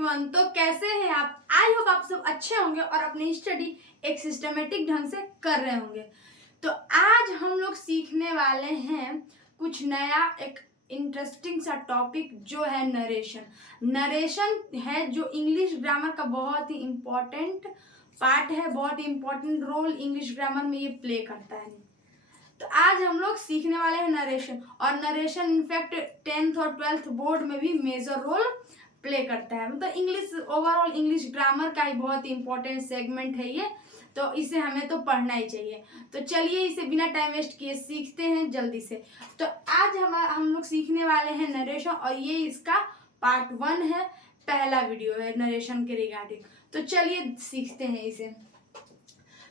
Everyone, तो कैसे हैं आप? आई होप आप सब अच्छे होंगे और अपनी स्टडी एक सिस्टमेटिक ढंग से कर रहे होंगे। तो आज हम लोग सीखने वाले हैं कुछ नया, एक इंटरेस्टिंग सा टॉपिक जो है नरेशन। नरेशन है जो इंग्लिश ग्रामर का बहुत ही इम्पोर्टेंट पार्ट है, बहुत ही इम्पोर्टेंट रोल इंग्लिश ग्रामर में ये प्ले करता है। तो आज हम लोग सीखने वाले हैं नरेशन, और नरेशन इनफैक्ट 10th और 12th बोर्ड में भी मेजर रोल प्ले करता है। मतलब इंग्लिश, ओवरऑल इंग्लिश ग्रामर का ही बहुत ही इंपॉर्टेंट सेगमेंट है ये, तो इसे हमें तो पढ़ना ही चाहिए। तो चलिए इसे बिना टाइम वेस्ट किए सीखते हैं जल्दी से। तो आज हम लोग सीखने वाले हैं नरेशन, और ये इसका पार्ट 1 है, पहला वीडियो है नरेशन के रिगार्डिंग। तो चलिए सीखते हैं इसे।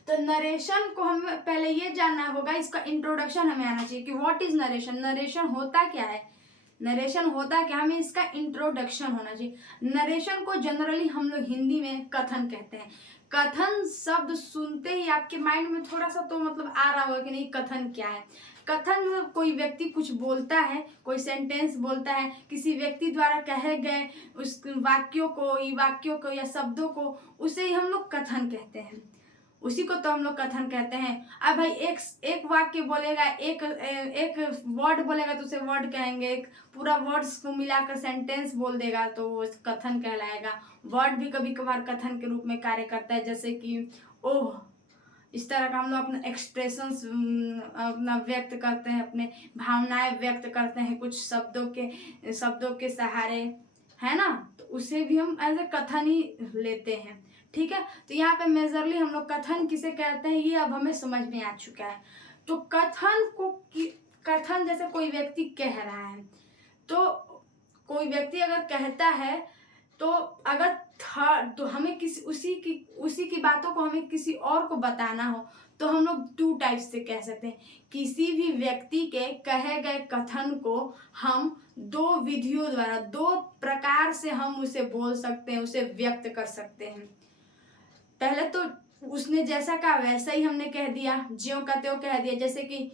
तो नरेशन को हमें पहले ये जानना होगा, इसका इंट्रोडक्शन हमें आना चाहिए कि व्हाट इज नरेशन, नरेशन होता क्या है, नरेशन होता क्या, हमें इसका इंट्रोडक्शन होना चाहिए। नरेशन को जनरली हम लोग हिंदी में कथन कहते हैं। कथन शब्द सुनते ही आपके माइंड में थोड़ा सा तो मतलब आ रहा होगा कि नहीं कथन क्या है। कथन मतलब कोई व्यक्ति कुछ बोलता है, कोई सेंटेंस बोलता है, किसी व्यक्ति द्वारा कहे गए उस वाक्यों को या शब्दों को, उसे ही हम लोग कथन कहते हैं। उसी को तो हम लोग कथन कहते हैं। अब भाई एक वाक्य बोलेगा, एक वर्ड बोलेगा तो उसे वर्ड कहेंगे, एक पूरा वर्ड्स को मिलाकर सेंटेंस बोल देगा तो वो कथन कहलाएगा। वर्ड भी कभी कभार कथन के रूप में कार्य करता है, जैसे कि ओह, इस तरह का हम लोग अपना एक्सप्रेशंस अपना व्यक्त करते हैं, अपने भावनाएं व्यक्त करते हैं कुछ शब्दों के सहारे, है ना। तो उसे भी हम एज ए कथन ही लेते हैं, ठीक है। तो यहाँ पे मेजरली हम लोग कथन किसे कहते हैं ये अब हमें समझ में आ चुका है। तो कथन जैसे कोई व्यक्ति कह रहा है, तो कोई व्यक्ति अगर कहता है तो अगर तो हमें उसी की बातों को हमें किसी और को बताना हो तो हम लोग 2 टाइप्स से कह सकते हैं। किसी भी व्यक्ति के कहे गए कथन को हम 2 विधियों द्वारा, 2 प्रकार से हम उसे बोल सकते हैं, उसे व्यक्त कर सकते हैं। पहले तो उसने जैसा कहा वैसा ही हमने कह दिया, ज्यों का त्यों कह दिया, जैसे कि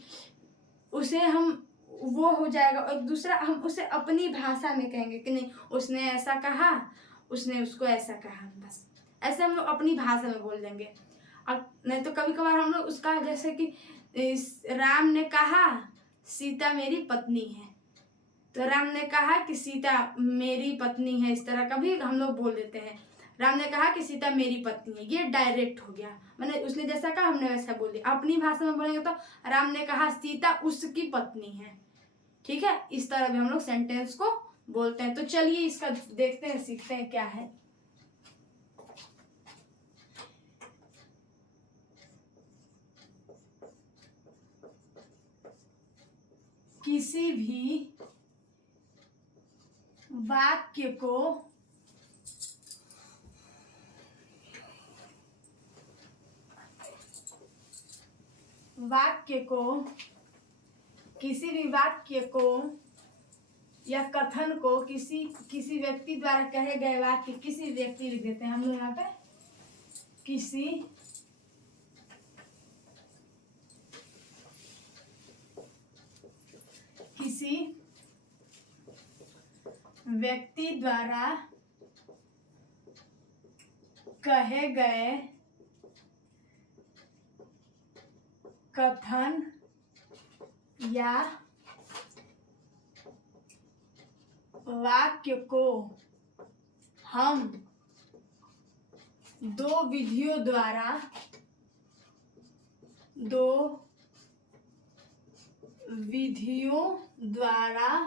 उसे हम वो हो जाएगा। और दूसरा, हम उसे अपनी भाषा में कहेंगे कि नहीं उसने ऐसा कहा, उसने उसको ऐसा कहा, बस ऐसे हम लोग अपनी भाषा में बोल देंगे। अब नहीं तो कभी कभार हम लोग उसका, जैसे कि राम ने कहा सीता मेरी पत्नी है, तो राम ने कहा कि सीता मेरी पत्नी है, इस तरह का भी हम लोग बोल देते हैं। राम ने कहा कि सीता मेरी पत्नी है, ये डायरेक्ट हो गया, मैंने उसने जैसा कहा हमने वैसा बोल दिया। अपनी भाषा में बोलेंगे तो राम ने कहा सीता उसकी पत्नी है, ठीक है। इस तरह भी हम लोग सेंटेंस को बोलते हैं। तो चलिए इसका देखते हैं, सीखते हैं क्या है। किसी भी वाक्य को या कथन को किसी व्यक्ति द्वारा कहे गए वाक्य, किसी व्यक्ति लिख देते हैं हम लोग यहाँ पे, किसी व्यक्ति द्वारा कहे गए कथन या वाक्य को हम 2 विधियों द्वारा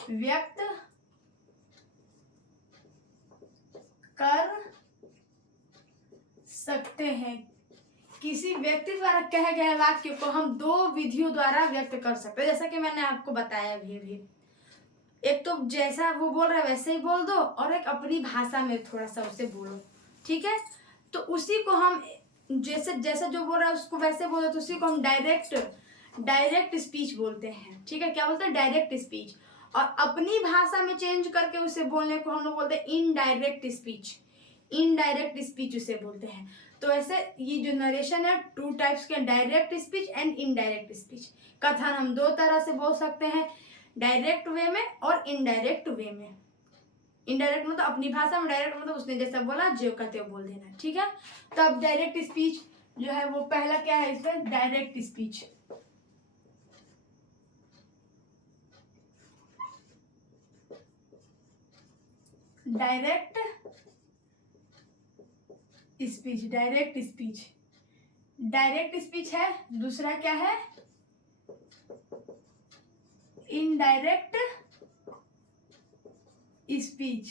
व्यक्त कर सकते हैं। किसी व्यक्ति द्वारा कहे गए वाक्य को हम 2 विधियों द्वारा व्यक्त कर सकते हैं, जैसा कि मैंने आपको बताया भी। एक तो जैसा वो बोल रहा है वैसे ही बोल दो, और एक अपनी भाषा में थोड़ा सा उसे बोलो, ठीक है। तो उसी को हम जैसे जो बोल रहा है उसको वैसे बोलो, तो उसी को हम डायरेक्ट स्पीच बोलते हैं, ठीक है। क्या बोलते हैं? Direct speech. और अपनी भाषा में चेंज करके उसे बोलने को हम लोग बोलते हैं इनडायरेक्ट स्पीच उसे बोलते हैं। तो ऐसे ये जो नरेशन है 2 टाइप्स के, direct speech and indirect speech. कथन हम 2 तरह से बोल सकते हैं, डायरेक्ट वे में और इनडायरेक्ट वे में। इनडायरेक्ट मतलब अपनी भाषा में, डायरेक्ट मतलब उसने जैसा बोला जो कहते हो बोल देना, ठीक है। तो अब डायरेक्ट स्पीच जो है वो पहला क्या है इसमें, direct speech. Direct speech, direct speech, direct speech है। दूसरा क्या है, इनडायरेक्ट स्पीच।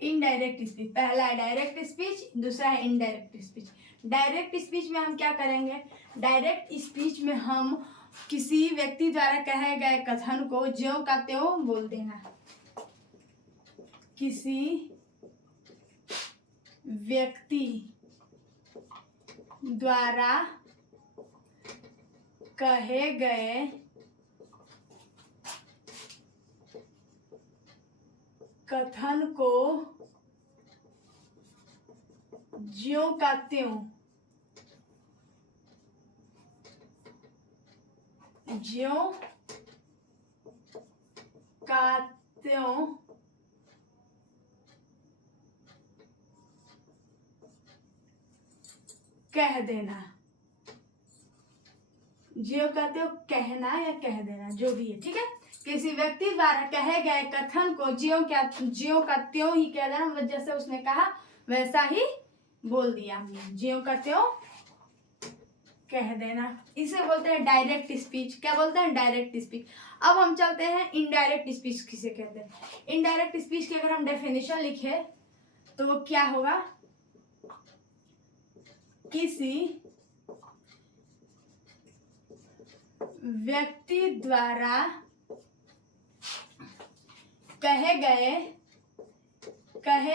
इनडायरेक्ट स्पीच, पहला है डायरेक्ट स्पीच, दूसरा है इनडायरेक्ट स्पीच। डायरेक्ट स्पीच में हम क्या करेंगे, डायरेक्ट स्पीच में हम किसी व्यक्ति द्वारा कहे गए कथन को ज्यों का त्यों बोल देना। किसी व्यक्ति द्वारा कहे गए कथन को ज्यों का त्यों, ज्यों का त्यों कह देना। ज्यों का त्यों कहना या कह देना, जो भी है, ठीक है। किसी व्यक्ति द्वारा कहे गए कथन को ज्यों का त्यों ही कह देना, मतलब जैसे उसने कहा वैसा ही बोल दिया हमने, ज्यों का त्यों कह देना। इसे बोलते हैं डायरेक्ट स्पीच। क्या बोलते हैं, डायरेक्ट स्पीच। अब हम चलते हैं इनडायरेक्ट स्पीच किसे कहते हैं। इनडायरेक्ट स्पीच की अगर हम डेफिनेशन लिखे तो वो क्या होगा, किसी व्यक्ति द्वारा कहे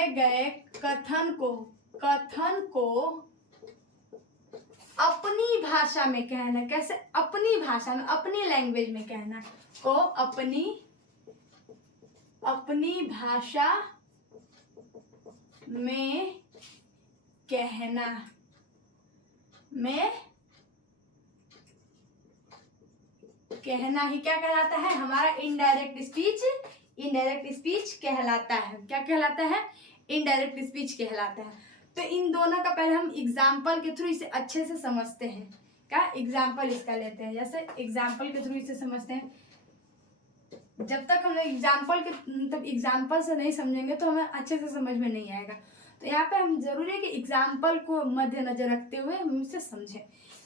गए कथन को अपनी भाषा में कहना। कैसे, अपनी भाषा में, अपनी लैंग्वेज में कहना को अपनी भाषा में कहना ही क्या कहलाता है, हमारा इनडायरेक्ट स्पीच कहलाता है। क्या कहलाता है, इनडायरेक्ट स्पीच कहलाता है। तो इन दोनों का पहले हम एग्जाम्पल के थ्रू इसे अच्छे से समझते हैं। क्या एग्जाम्पल इसका लेते हैं, जैसे एग्जाम्पल के थ्रू इसे समझते हैं। जब तक हम लोग एग्जाम्पल से नहीं समझेंगे तो हमें अच्छे से समझ में नहीं आएगा। तो यहाँ पे हम जरूरी है कि एग्जाम्पल को मद्देनजर रखते हुए हम इसे समझें।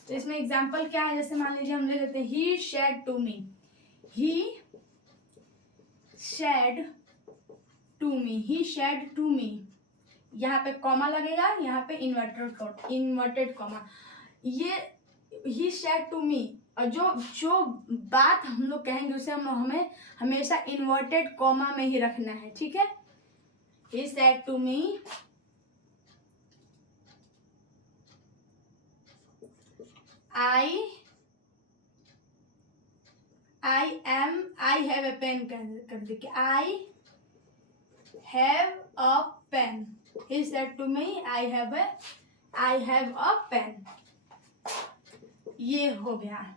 तो इसमें एग्जाम्पल क्या है, जैसे मान लीजिए हम ले लेते हैं he said to me. He said to me, यहाँ पे कॉमा लगेगा, यहाँ पे इन्वर्टेड कॉमा। ये ही शेड टू मी, और जो बात हम लोग कहेंगे उसे हमें हमेशा इन्वर्टेड कॉमा में ही रखना है, ठीक है। He said to me I have a pen कर देखिए, I have a pen. He said to me, I have a pen. ये हो गया।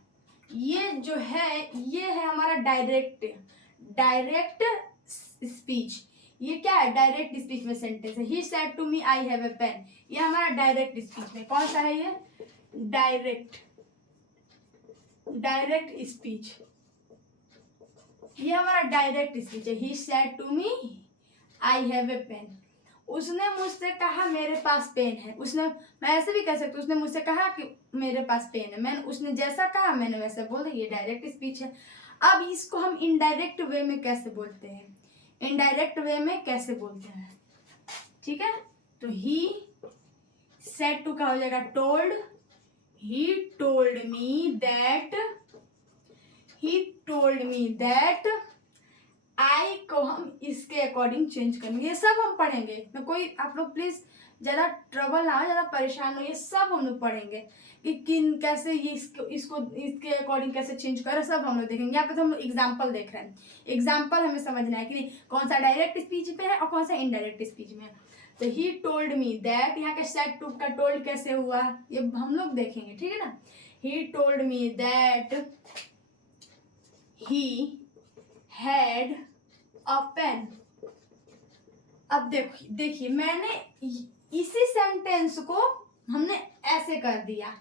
ये जो है ये है हमारा डायरेक्ट स्पीच। ये क्या है, डायरेक्ट स्पीच में सेंटेंस है। He said to me I have a pen, ये हमारा डायरेक्ट स्पीच में कौन सा है, ये डायरेक्ट स्पीच। ये हमारा डायरेक्ट स्पीच है। He said to me I have a pen, उसने मुझसे कहा मेरे पास पेन है। मैं ऐसे भी कह सकती हूँ, उसने मुझसे कहा कि मेरे पास पेन है, उसने जैसा कहा मैंने वैसा बोल दिया, ये डायरेक्ट स्पीच है। अब इसको हम इनडायरेक्ट वे में कैसे बोलते हैं, ठीक है। तो ही सेड टू का हो जाएगा told, he told me that, I को हम इसके अकॉर्डिंग चेंज करेंगे। ये सब हम पढ़ेंगे, तो कोई आप लोग प्लीज ज़्यादा ट्रबल ना हो, ज़्यादा परेशान हो, ये सब हम लोग पढ़ेंगे कि कैसे ये इसको इसके अकॉर्डिंग कैसे चेंज करें, सब हम लोग देखेंगे। यहाँ पे तो हम एग्जाम्पल देख रहे हैं, एग्जाम्पल हमें समझना है कि कौन सा डायरेक्ट स्पीच पे है और कौन सा इनडायरेक्ट स्पीच में है। तो ही टोल्ड मी दैट, यहाँ के सेड टू का टोल्ड कैसे हुआ ये हम लोग देखेंगे, ठीक है ना। He told me that he had a pen. अब देखिए मैंने इसी सेंटेंस को हमने ऐसे कर दिया,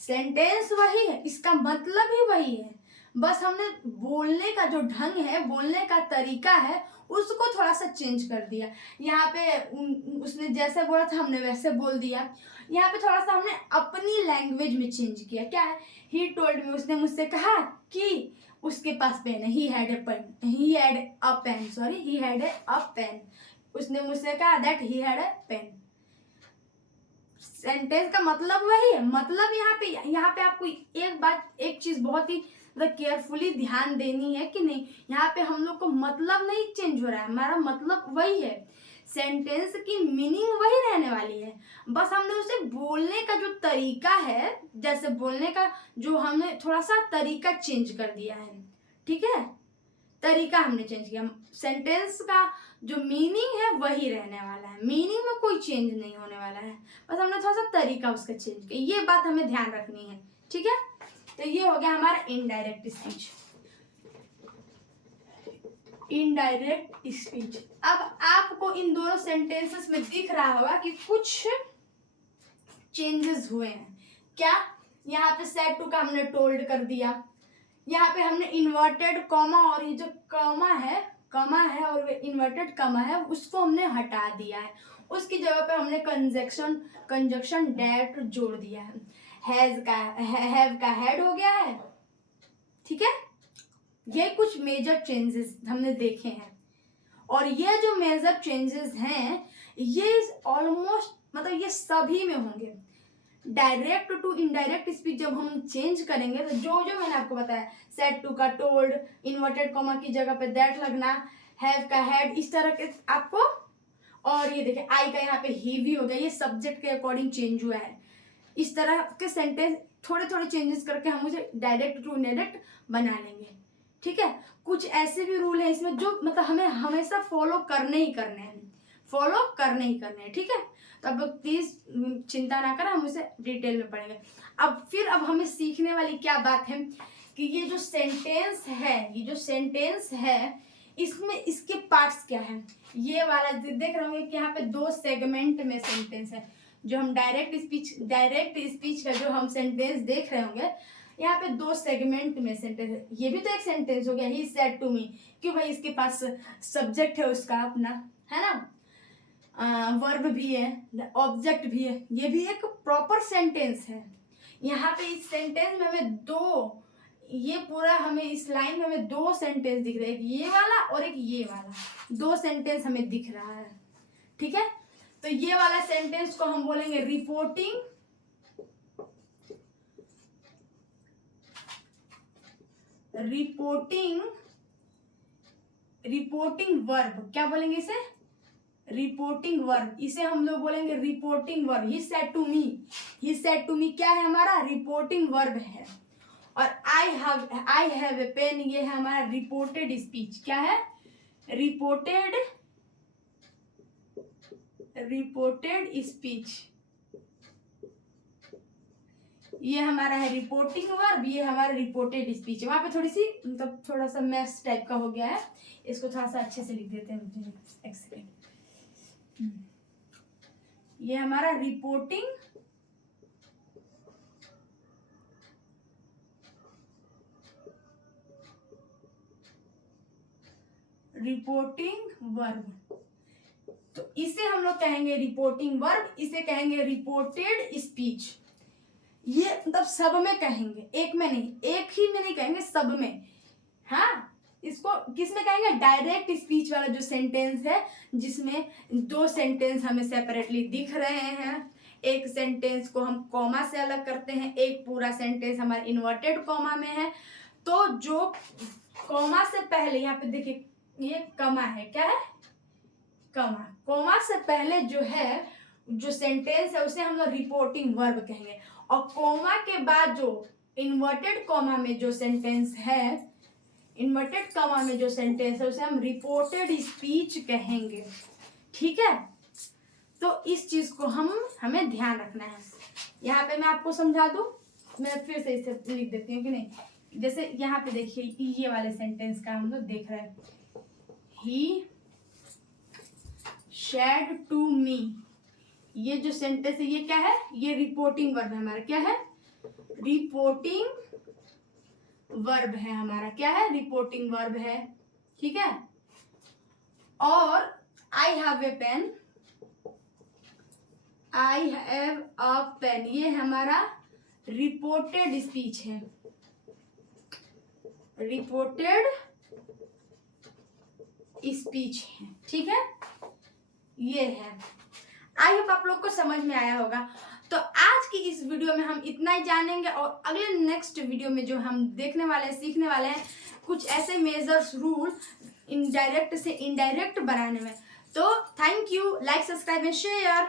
सेंटेंस वही है, इसका मतलब ही वही है, बस हमने बोलने का जो ढंग है, बोलने का तरीका है, उसको थोड़ा सा चेंज कर दिया। यहाँ पे उसने जैसे बोला था हमने वैसे बोल दिया। यहाँ पे थोड़ा सा हमने अपनी लैंग्वेज में चेंज किया। क्या है, ही टोल्ड मी, उसने मुझसे कहा कि उसके पास पेन है, he had a pen, he had a pen, sorry he had a pen. उसने मुझसे कहा that he had a pen. Sentence का मतलब वही है, मतलब यहाँ पे आपको एक बात, एक चीज बहुत ही केयरफुली ध्यान देनी है कि नहीं, यहाँ पे हम लोग को मतलब नहीं चेंज हो रहा है, हमारा मतलब वही है, सेंटेंस की मीनिंग वही रहने वाली है, बस हमने उसे बोलने का जो तरीका है, जैसे बोलने का जो हमने थोड़ा सा तरीका चेंज कर दिया है, ठीक है, तरीका हमने चेंज किया। सेंटेंस का जो मीनिंग है वही रहने वाला है, मीनिंग में कोई चेंज नहीं होने वाला है, बस हमने थोड़ा सा तरीका उसका चेंज किया, ये बात हमें ध्यान रखनी है, ठीक है। तो ये हो गया हमारा इनडायरेक्ट स्पीच। इनडायरेक्ट स्पीच, अब आपको इन दोनों सेंटेंसेस में दिख रहा होगा कि कुछ चेंजेस हुए हैं। क्या, यहाँ पे सेड टू का हमने टोल्ड कर दिया, यहाँ पे हमने इन्वर्टेड कॉमा और ये जो कॉमा है और इन्वर्टेड कॉमा है उसको हमने हटा दिया है, उसकी जगह पे हमने कंजक्शन डेट जोड़ दिया है। हैव का हैड हो गया है, ठीक है। ये कुछ मेजर चेंजेस हमने देखे हैं, और ये जो मेजर चेंजेस हैं ये ऑलमोस्ट मतलब ये सभी में होंगे। डायरेक्ट टू इनडायरेक्ट स्पीच जब हम चेंज करेंगे तो जो जो मैंने आपको बताया, सेड टू का टोल्ड, इन्वर्टेड कॉमा की जगह पे दैट लगना, हैव का हैड, इस तरह के आपको, और ये देखिए आई का यहाँ पे ही भी हो गया, ये सब्जेक्ट के अकॉर्डिंग चेंज हुआ है। इस तरह के सेंटेंस थोड़े थोड़े चेंजेस करके हम उसे डायरेक्ट टू इनडायरेक्ट बना लेंगे, ठीक है। कुछ ऐसे भी रूल है इसमें जो मतलब हमें हमेशा फॉलो करने ही करने हैं, ठीक है। तो अब प्लीज चिंता ना करें, हम उसे डिटेल में पढ़ेंगे। अब हमें सीखने वाली क्या बात है कि ये जो सेंटेंस है इसमें इसके पार्ट्स क्या है। ये वाला देख रहे होंगे कि यहाँ पे 2 सेगमेंट में सेंटेंस है, जो हम डायरेक्ट स्पीच का जो हम सेंटेंस देख रहे होंगे, यहाँ पे 2 सेगमेंट में सेंटेंस है। ये भी तो एक सेंटेंस हो गया, ही सेड टू मी, क्यों भाई इसके पास सब्जेक्ट है उसका अपना, है ना, वर्ब भी है, ऑब्जेक्ट भी है, ये भी एक प्रॉपर सेंटेंस है। यहाँ पे इस सेंटेंस में हमें ये पूरा हमें इस लाइन में हमें 2 सेंटेंस दिख रहे हैं, एक ये वाला और एक ये वाला, 2 सेंटेंस हमें दिख रहा है, ठीक है। तो ये वाला सेंटेंस को हम बोलेंगे रिपोर्टिंग वर्ब, क्या बोलेंगे इसे, रिपोर्टिंग वर्ब, इसे हम लोग बोलेंगे reporting verb. He said to me क्या है हमारा, रिपोर्टिंग वर्ब है। और आई हैव ए पेन, ये है हमारा रिपोर्टेड स्पीच, क्या है, रिपोर्टेड स्पीच, ये हमारा है रिपोर्टिंग वर्ब, ये हमारा रिपोर्टेड स्पीच। वहां पे थोड़ी सी मतलब थोड़ा सा मैथ्स टाइप का हो गया है, इसको थोड़ा सा अच्छे से लिख देते हैं, एक सेकेंड। ये हमारा रिपोर्टिंग वर्ब, तो इसे हम लोग कहेंगे रिपोर्टिंग वर्ब, इसे कहेंगे रिपोर्टेड स्पीच। ये मतलब सब में कहेंगे, एक में नहीं, एक ही में नहीं कहेंगे, सब में। हाँ, इसको किस में कहेंगे, डायरेक्ट स्पीच वाला जो सेंटेंस है, जिसमें 2 सेंटेंस हमें सेपरेटली दिख रहे हैं, एक सेंटेंस को हम कॉमा से अलग करते हैं, एक पूरा सेंटेंस हमारा इन्वर्टेड कॉमा में है। तो जो कॉमा से पहले, यहाँ पे देखिए ये कॉमा है, क्या है, कॉमा से पहले जो है जो सेंटेंस है उसे हम लोग रिपोर्टिंग वर्ब कहेंगे, और कॉमा के बाद जो इन्वर्टेड कॉमा में जो सेंटेंस है, उसे हम रिपोर्टेड स्पीच कहेंगे, ठीक है। तो इस चीज को हमें ध्यान रखना है। यहाँ पे मैं आपको समझा दूं, मैं फिर से इसे लिख देती हूँ कि नहीं। जैसे यहाँ पे देखिए ये वाले सेंटेंस का हम लोग देख रहे हैं, ही शेड टू मी। ये जो सेंटेंस है ये क्या है, ये रिपोर्टिंग वर्ब है हमारा। क्या है, रिपोर्टिंग वर्ब है हमारा। क्या है, रिपोर्टिंग वर्ब है, ठीक है। और I have a pen, I have a pen, ये हमारा रिपोर्टेड स्पीच है, रिपोर्टेड स्पीच है, ठीक है। ये है, आई होप आप लोग को समझ में आया होगा। तो आज की इस वीडियो में हम इतना ही जानेंगे, और अगले नेक्स्ट वीडियो में जो हम देखने वाले हैं, सीखने वाले हैं कुछ ऐसे मेजर्स रूल इनडायरेक्ट से इनडायरेक्ट बनाने में। तो thank you, like subscribe and share.